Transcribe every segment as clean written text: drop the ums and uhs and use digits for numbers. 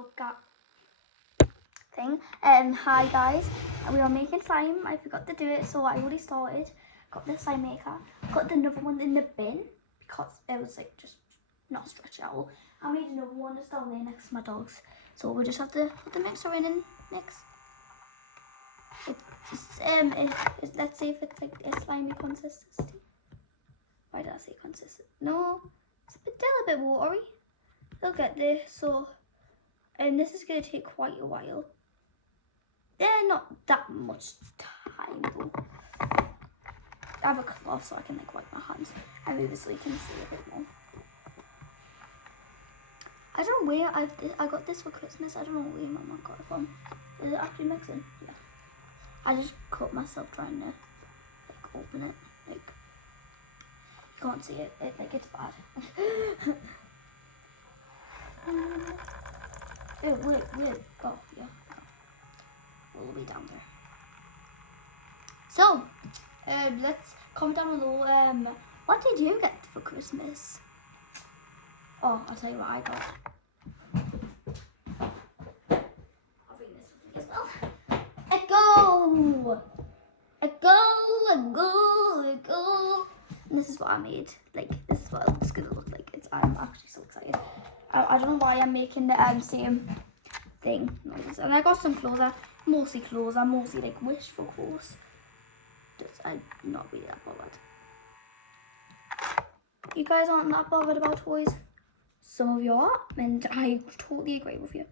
look at thing. Hi guys, we are making slime. I forgot to do it, so I already started. Got the slime maker. Got another one in the bin because it was like just not stretched out. I made another one that's down there next to my dogs. So we'll just have to put the mixer in and mix. Let's see if it's like a slimy consistency. Why did I say consistent? No, it's still a bit watery. They'll get there. So, this is going to take quite a while. Not that much time though. I have a cloth so I can like wipe my hands and move it so you can see a bit more. I don't know where I got this for Christmas. I don't know where my mum got it from. Is it actually mixing? Yeah. I just cut myself trying to like open it. Like you can't see it. Like it's bad. Wait. Oh yeah. Will be down there. So, let's comment down below. What did you get for Christmas? Oh, I'll tell you what I got. I'll bring this with me as well. Echo. And this is what I made. Like, this is what it's gonna look like. I'm actually so excited. I don't know why I'm making the same thing noises. And I got some clothes. Mostly clothes. I'm mostly like Wish for clothes. I'm not really that bothered. You guys aren't that bothered about toys. Some of you are, and I totally agree with you.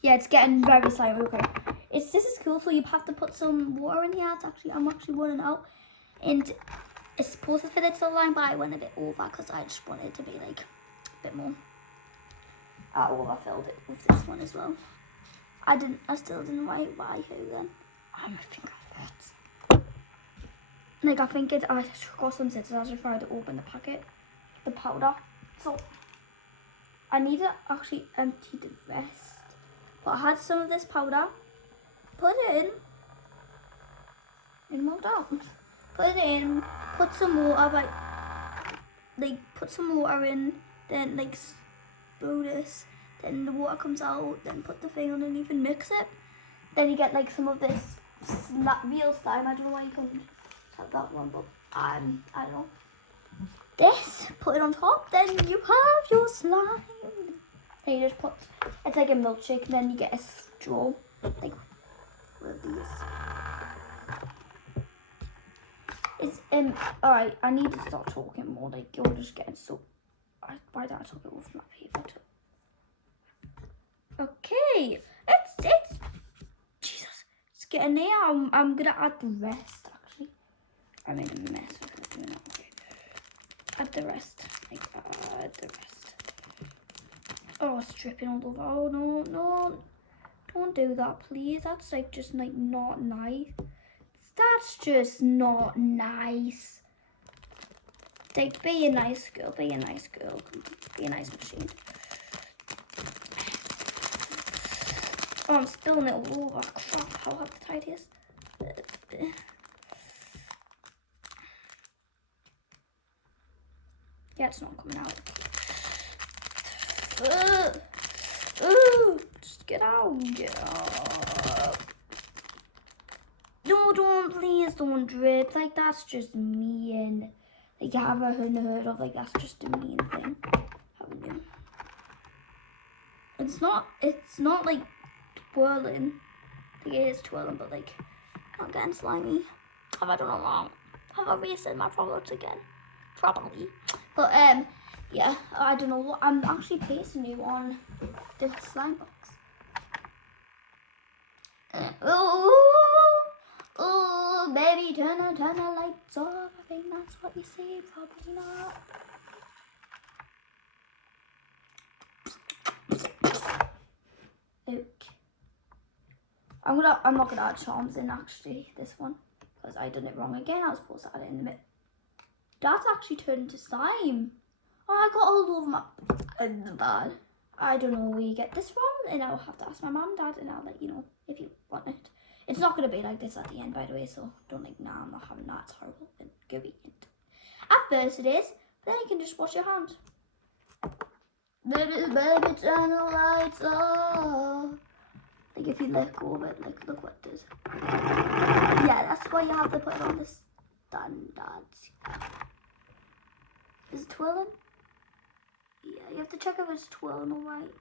Yeah, it's getting very slimy. Okay, this is cool. So you have to put some water in here. I'm actually running out, and it's supposed to fit it to the line, but I went a bit over because I just wanted it to be like a bit more. I overfilled it with this one as well. I still didn't write why who then. I think I hurts. Like I think I got some scissors. I just tried to open the packet, the powder. So I need to actually empty the rest. But I had some of this powder. Put it in. Hold on. Put it in. Put some water. Like put some water in. Then like brew this. Then the water comes out. Then put the thing underneath and mix it. Then you get like some of this real slime. I don't know why you couldn't have that one, but I don't know. This, put it on top, then you have your slime. And you just put, it's like a milkshake, and then you get a straw, like with these. It's alright. I need to start talking more. Like you're just getting so. Why did I talk it with my paper too? Okay, it's. Jesus, it's getting there. I'm gonna add the rest actually. I made a mess of it doing that. Okay. Add the rest. Like add the rest. Oh, it's dripping all over. Oh no. Don't do that, please. That's like just like not nice. That's just not nice. Like be a nice girl. Be a nice girl. Be a nice machine. Oh, I'm spilling it all over. Crap, how hard the tide is. Yeah, it's not coming out. Just get out. No, please don't drip. Like, that's just mean. Like, you haven't heard of, like, that's just a mean thing. Haven't you? It's not like twirling. Like, it is twirling, but like, not getting slimy. Have I done it wrong? Have I reset my products again? Probably. But yeah, I don't know what I'm actually pasting you on the slime box. Oh, baby, turn the lights off. I think that's what you say. Probably not. Okay. I'm not gonna add charms in actually this one because I done it wrong again. I was supposed to add it in a bit. That's actually turned into slime. Oh, I got all over my bad. I don't know where you get this from, and I'll have to ask my mum and dad, and I'll let you know if you want it. It's not gonna be like this at the end, by the way, so don't like, nah, I'm not having that. It's horrible and gooey. At first it is, but then you can just wash your hands. Baby, baby, turn the lights off. Like if you let go of it, like look what it does. Yeah, that's why you have to put it on the standards. Is it twirling? Yeah, you have to check if it's twirling alright.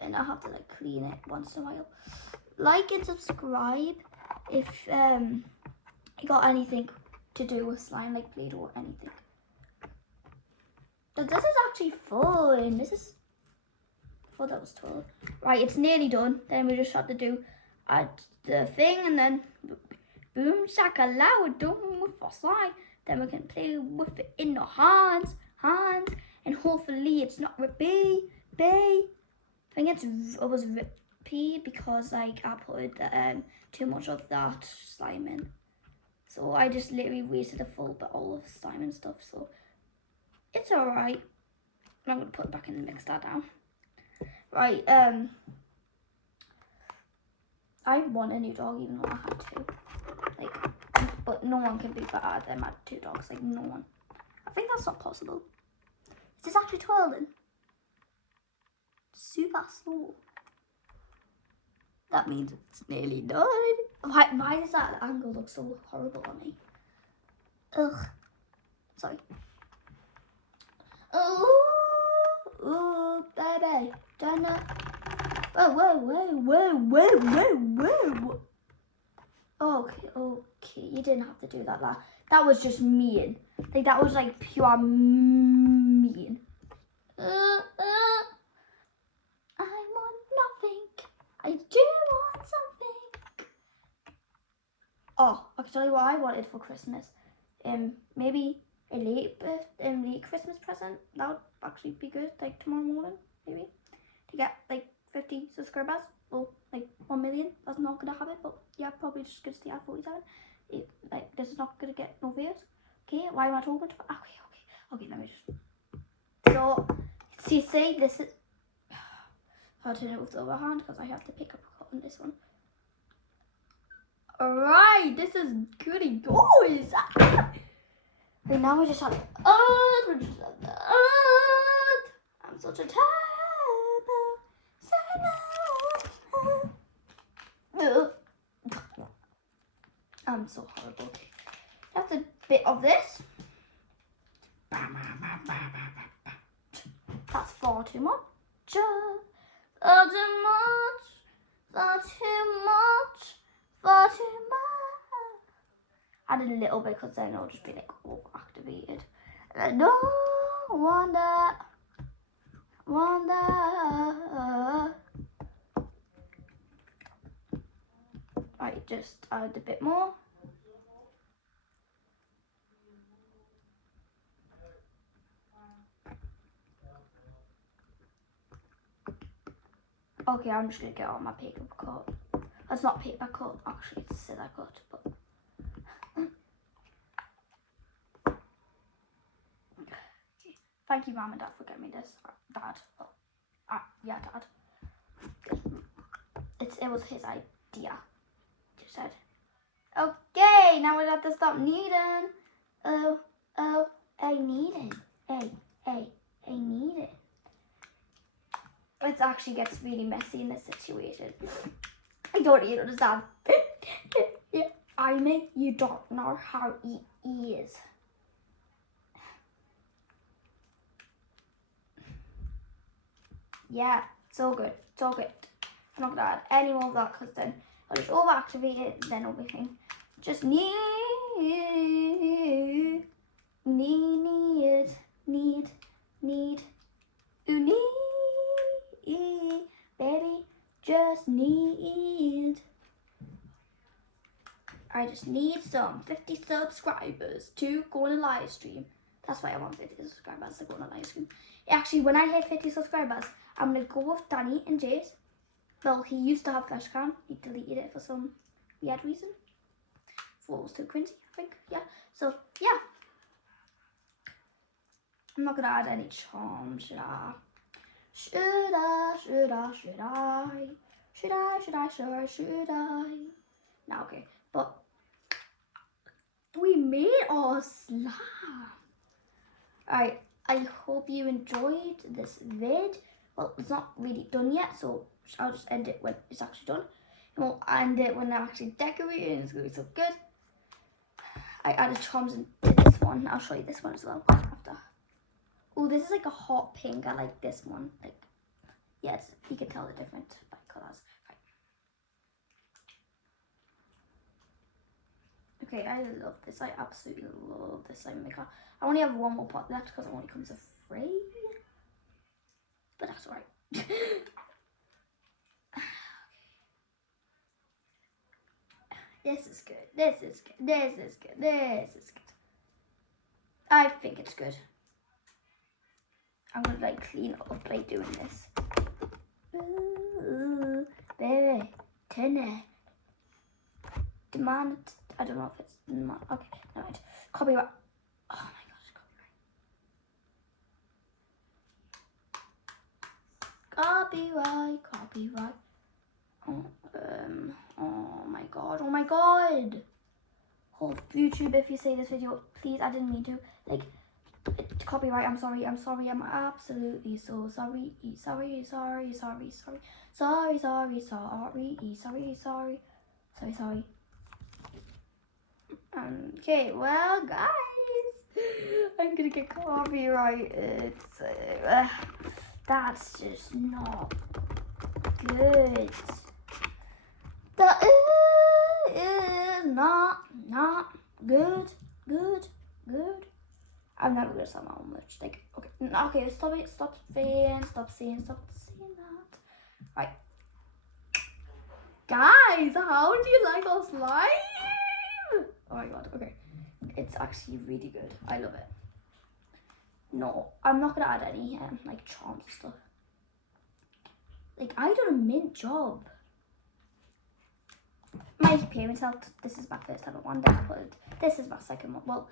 And I have to like clean it once in a while. Like and subscribe if you got anything to do with slime, like Play-Doh or anything. But this is actually fun. This is, oh, that was 12. Right, it's nearly done. Then we just have to do the thing, and then boom shakala, we're done with our slime. Then we can play with it in the hands, and hopefully it's not rippy. I think it was rippy because like I put too much of that slime in. So I just literally wasted a full bottle of slime and stuff. So it's alright. I'm gonna put it back in the mix that down. Right, I want a new dog even though I had two. Like, but no one can be better than my two dogs. Like, no one. I think that's not possible. Is this actually twirling? Super slow. That means it's nearly done. Why does that angle look so horrible on me? Ugh. Sorry. Oh, baby. Done that. Whoa. Okay. You didn't have to do that. That was just mean. Like, that was like pure mean. I want nothing. I do want something. Oh, I can tell you what I wanted for Christmas. Maybe a late Christmas present. That would actually be good. Like tomorrow morning, maybe, to get like 50 subscribers. Well, like 1 million. That's not gonna happen, but yeah, probably just gonna stay at 47. Like this is not gonna get no views. Okay, why am I talking to? Okay. Let me just. So, see, this is. I'll turn it with the other hand because I have to pick up a cut on this one. Alright, this is goody goes. And now we just have I'm such a terrible. I'm so horrible. That's a bit of this. That's far too much. Far too much. Add a little bit because then it'll just be like all activated. And I don't want that. Right, just add a bit more. Okay, I'm just gonna get out my paper cut. That's not paper cut, actually, it's scissor cut. But thank you, Mum and Dad, for getting me this. Dad. Yeah, Dad. It was his idea. Just said. Okay, now we have to stop kneading. I need it. I need it. It actually gets really messy in this situation. I don't even understand. I mean, you don't know how it is. Yeah, so good. I'm not gonna add any more of that because then I'll just overactivate it and then everything. Just need, baby, just need. I just need some 50 subscribers to go on a live stream. That's why I want 50 subscribers to go on a live stream. Actually, when I hit 50 subscribers, I'm going to go with Danny and Jace. Well, he used to have Flashcam. He deleted it for some weird reason. Thought it was too cringy, I think. Yeah. So, yeah. I'm not going to add any charms, should I? Should I? No, okay. But we made our slime. Alright, I hope you enjoyed this vid. Well, it's not really done yet, so I'll just end it when it's actually done. And we'll end it when I'm actually decorating. It's going to be so good. I added charms into this one. I'll show you this one as well after. Oh, this is like a hot pink. I like this one. Like, yeah, you can tell the difference by colours. Okay, I love this. I absolutely love this slime maker. I only have one more pot left because it only comes with free. But that's alright. This is good. This is good. This is good. This is good. I think it's good. I'm gonna like clean it up by doing this. Ooh, baby, turn it. Demand. I don't know if it's demand. Okay, no, right. Copyright. Oh my gosh, copyright. Copyright. Oh my god. Oh my god. Hold YouTube, if you say this video, please. I didn't mean to. Like, copyright. I'm sorry. I'm sorry. I'm absolutely so sorry. Sorry. Sorry. Sorry. Sorry. Sorry. Sorry. Sorry. Sorry. Sorry. Sorry. Sorry. Okay, well, guys, I'm gonna get copyrighted. So, that's just not good. That is not good. I'm never gonna sound that much. Like, okay, stop it. Stop saying that. Right, guys, how do you like our slime? Oh my god, okay. It's actually really good. I love it. No, I'm not gonna add any like charms and stuff. Like, I done a mint job. My parents helped. This is my first ever one. This is my second one. Well,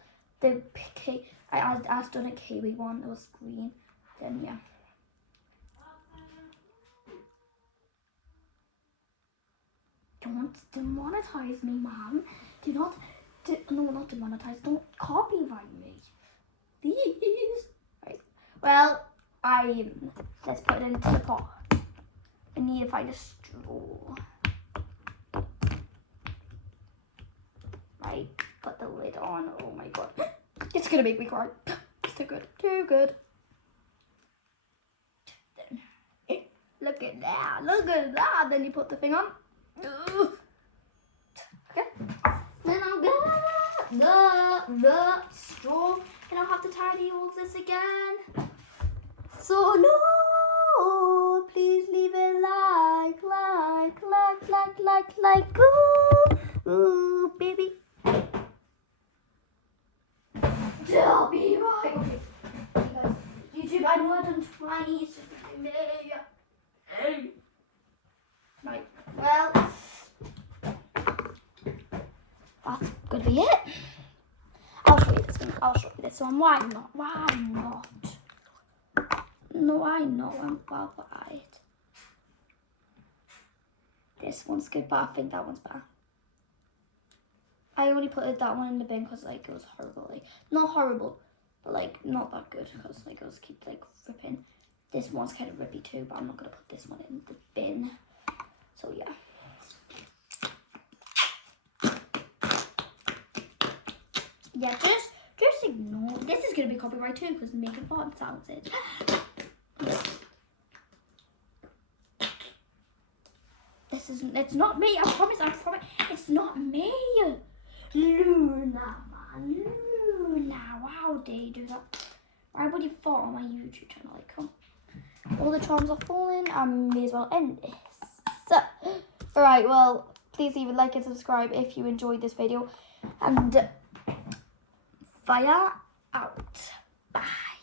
I've done a kiwi one. It was green. Then yeah. Don't demonetize me, mom. No, not demonetize. Don't copyright me, please. Right. Well, let's put it into the pot. I need to find a straw. Right. Put the lid on. Oh my god, it's gonna make me cry. It's too good. Too good. Then, look at that. Look at that. Then you put the thing on. Okay. Then I'll get the straw and I'll have to tidy all this again. So no, please leave a like, ooh, baby. I'll be right. Okay. Because YouTube, I know I've done 20, it's just a me. Right, well, that's gonna be it. I'll show you this one. Why not? No, I know I'm right. This one's good, but I think that one's better. I only put that one in the bin because like it was horrible. Like, not horrible, but like not that good because like it was keep like ripping. This one's kind of rippy too, but I'm not gonna put this one in the bin. So yeah. Yeah, just ignore. This is gonna be copyright too because making fun sounds it. It's not me. I promise. It's not me. Luna, man. Luna. Wow, dare you do that? Why would you fall on my YouTube channel? Like, come. All the charms are falling. I may as well end this. So, alright, well, please leave a like and subscribe if you enjoyed this video. And fire out. Bye.